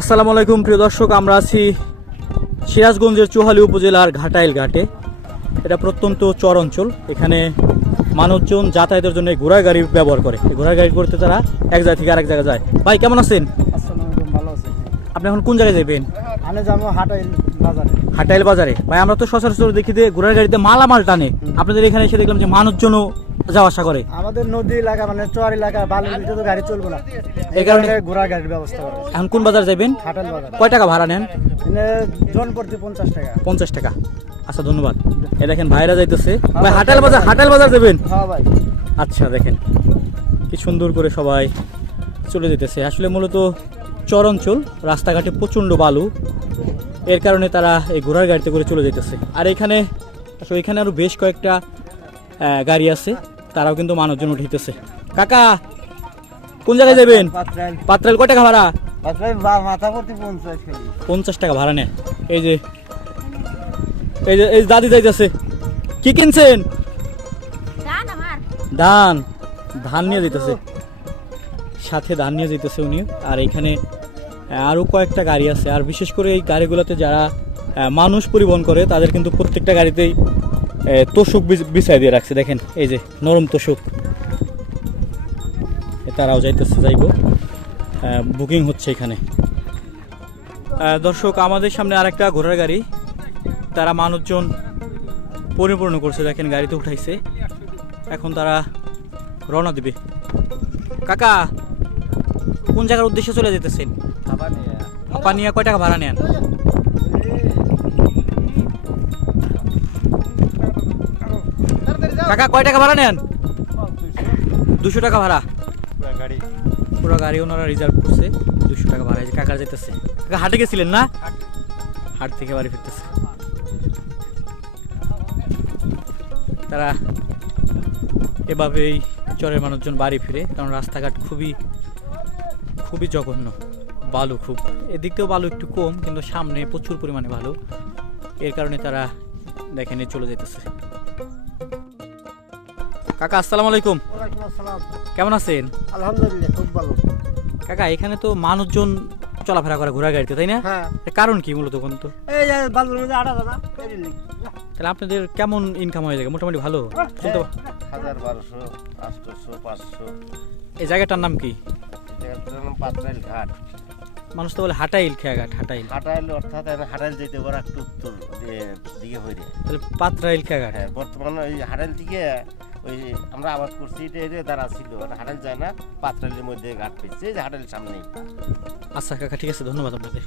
আসসালামু আলাইকুম প্রিয় দর্শক। আমরা আছি সিরাজগঞ্জের চুহালি উপজেলার ঘাটাইল ঘাটে এটা প্রত্যন্ত চর অঞ্চল এখানে মানুষজন যাতায়াতের জন্য ঘোড়ার গাড়ি ব্যবহার করে। ঘোড়ার গাড়ি করতে তারা এক জায়গা থেকে আরেক জায়গায় যায়। ভাই কেমন আছেন? আপনি এখন কোন জায়গায় যাবেন? আমি যাব হাটাইল বাজারে। হাটাইল বাজারে। ভাই আমরা তো সচরাচর দেখি যে ঘোড়ার গাড়িতে মালামাল টানে। আপনাদের এখানে এসে দেখলাম যে মানুষজনও যাওয়া আসা করে। আমাদের নদী এলাকা মানে চর এলাকা বালুর ভিতরে তো গাড়ি চলবে না। এই কারণে- ঘোড়া গাড়ির ব্যবস্থা করে। এখন কোন বাজার যাবেন হাটাইল বাজার। কয় টাকা ভাড়া নেন? জন প্রতি পঞ্চাশ টাকা। পঞ্চাশ টাকা। আচ্ছা ধন্যবাদ। এ দেখেন ভাইরা যাইতেছে। ভাই হাটাইল বাজার হাটাইল বাজার যাবেন? হ্যাঁ ভাই। আচ্ছা দেখেন। কি সুন্দর করে সবাই চলে যেতেছে। আসলে মূলত চর অঞ্চল রাস্তাঘাটে প্রচণ্ড বালু। এর কারণে তারা এই ঘোড়ার গাড়িতে করে চলে যেতেছে। আর এখানে আসলে এখানে আরও বেশ কয়েকটা গাড়ি আছে। তারাও কিন্তু মানুষজন উঠিতেছে। কাকা কোন জায়গায় যাবেন? পাত্রাইল। পাত্রাল কয় টাকা ভাড়া? পঞ্চাশ টাকা ভাড়া নেয়। এই যে এই যে এই দাদি যাইতেছে। কি কিনছেন? ধান ধান। নিয়ে যেতেছে সাথে ধান নিয়ে যেতেছে উনি। আর এখানে আরও কয়েকটা গাড়ি আছে। আর বিশেষ করে এই গাড়িগুলোতে যারা মানুষ পরিবহন করে তাদের কিন্তু প্রত্যেকটা গাড়িতেই তোষক বিছ- বিছাই দিয়ে রাখছে দেখেন এই যে নরম তোষক। তারাও যাইতেছে যাইব। বুকিং হচ্ছে এখানে। দর্শক আমাদের সামনে আরেকটা ঘোড়ার গাড়ি। তারা মানুষজন পরিপূর্ণ করছে দেখেন গাড়িতে উঠাইছে। এখন তারা রওনা দিবে। কাকা কোন জায়গার উদ্দেশ্যে চলে যেতেছেন? পানিয়া কয় টাকা ভাড়া নেন? কাকা কয় টাকা ভাড়া নেন? দুশো টাকা ভাড়া। গাড়ি। পুরো গাড়ি ওনারা রিজার্ভ করছে দুশো টাকা ভাড়া কাকা যেতেছে। কাকা হাটে গেছিলেন না? হাট থেকে বাড়ি ফিরতেছে। তারা এভাবেই চরের মানুষজন বাড়ি ফিরে কারণ রাস্তাঘাট খুবই খুবই জঘন্য। বালু খুব। এদিকতেও বালু একটু কম কিন্তু সামনে প্রচুর পরিমাণে বালু। এর কারণে তারা দেখেন চলে যেতেছে। কাকা আসসালামু আলাইকুম। কেমন আছেন? আলহামদুলিল্লাহ খুব ভালো। কাকা এখানে তো মানুষজন চলাফেরা করে ঘোরা গাড়িতে তাই না? হ্যাঁ। কারণ কি মূলত কোন তো? তাহলে আপনাদের কেমন ইনকাম হয়ে যায় মোটামুটি ভালো? চলতে হাজার বারোশো আটশোশো পাঁচশো। এই জায়গাটার নাম কি? জায়গাটার নাম পাত্রাইল ঘাট। মানুষ তো বলে হাটাইল খেয়াঘাট হাটাইল। হাটাইল অর্থাৎ আমি হাটাইল যেতে পারে একটু উত্তর দিকে হয়ে তাহলে পাত্রাইল খেয়াঘাট হ্যাঁ বর্তমানে ওই হাটাইল থেকে ওই আমরা আবাদ করছি, এটা এটা দাঁড়া ছিল হাটাইল যায় না পাত্রাইলের মধ্যে ঘাট পেয়েছে হাটাইল সামনেই। আচ্ছা কাকা, ঠিক আছে, ধন্যবাদ আপনাদের।